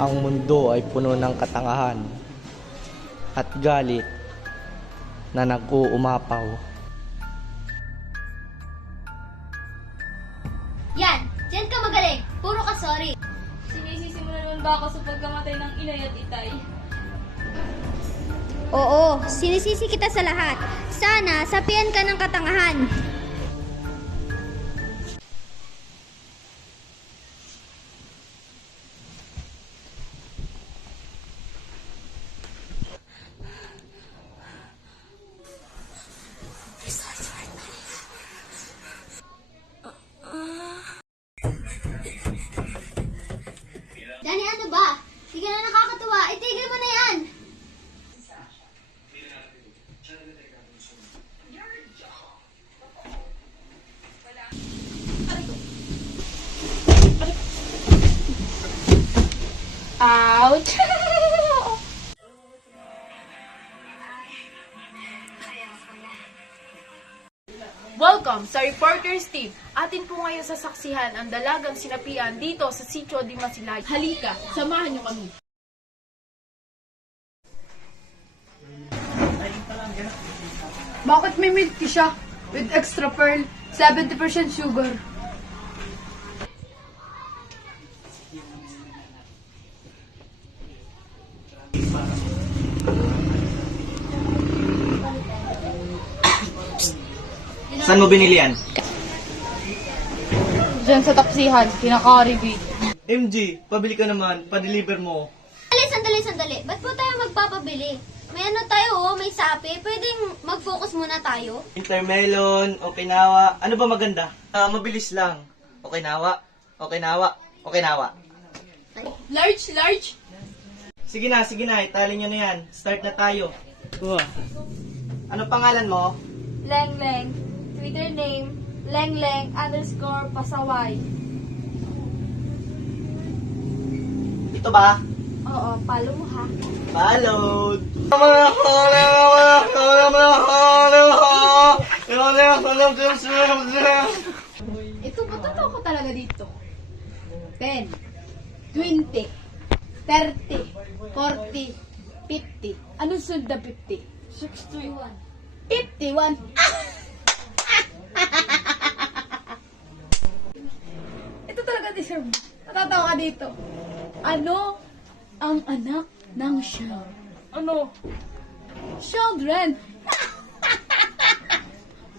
Ang mundo ay puno ng katangahan at galit na nag-uumapaw. Yan! Diyan ka magaling! Puro ka sorry! Sinisisi mo naman ba ako sa pagkamatay ng inay at itay? Oo, sinisisi kita sa lahat. Sana, sapian ka ng katangahan. Dani, ano ba? Hindi ka na nakakatuwa. Itigil mo na yan! Ouch! Welcome sa Reporter Steve. Atin po ngayon sasaksihan ang dalagang sinapian dito sa Sitio di Masilay. Halika, samahan niyo kami. Bakit may milk tea siya? With extra pearl, 70% sugar. Saan mo binili yan? Diyan sa taksihan, kinaka-rebate. MG, pabili ka naman, pa-deliver mo. Sandali. Ba't po tayo magpapabili? May ano tayo, may sapi. Pwedeng mag-focus muna tayo. Intermelon, Okinawa. Ano ba maganda? Mabilis lang. Okinawa. Large. Sige na. Itali nyo na yan. Start na tayo. Ano pangalan mo? Leng. Twitter name, Leng_pasaway. Ito ba? Oo, follow mo ha. Followed. Ito, matataw ko talaga dito. 10, 20, 30, 40, 50. Anong sunod na 50? 61. 51. Ito talaga deserve. Natatawa ka dito. Ano ang anak ng shell? Ano? Children!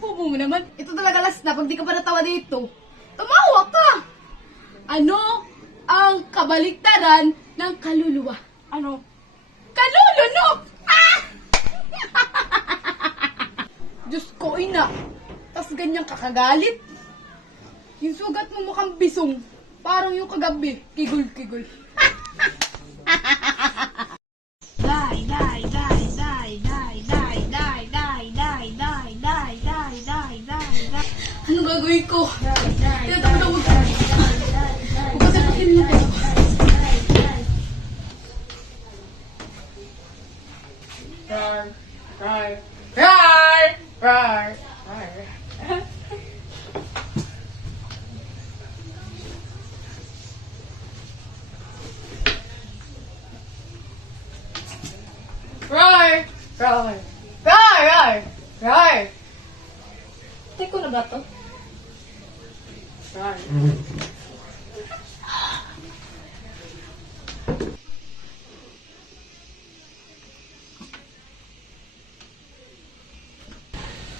Bobo mo naman. Ito talaga last na. Pag di ka pa natawa dito, tumawa ka! Ano ang kabaliktaran ng kaluluwa? Ano? Kalulunok! Ah! Diyos ko, ina. Tas ganyang kakagalit. Yung sugat mo mukhang bisong. Parang yung kagabi. Kigol. Anong gagawin ko? Tinatakot ako. Pagkasapakin mo ko. Teko na ba to?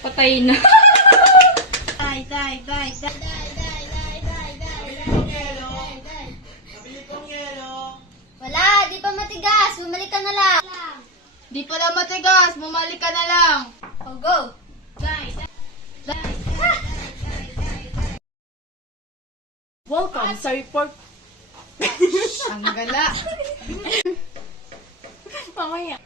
Patay na. Wala, di pa matigas. Bumalik ka na lang. Di pala matigas. Bumalik ka na lang. Oh, go. Welcome sa report. Ang gala. Mamaya.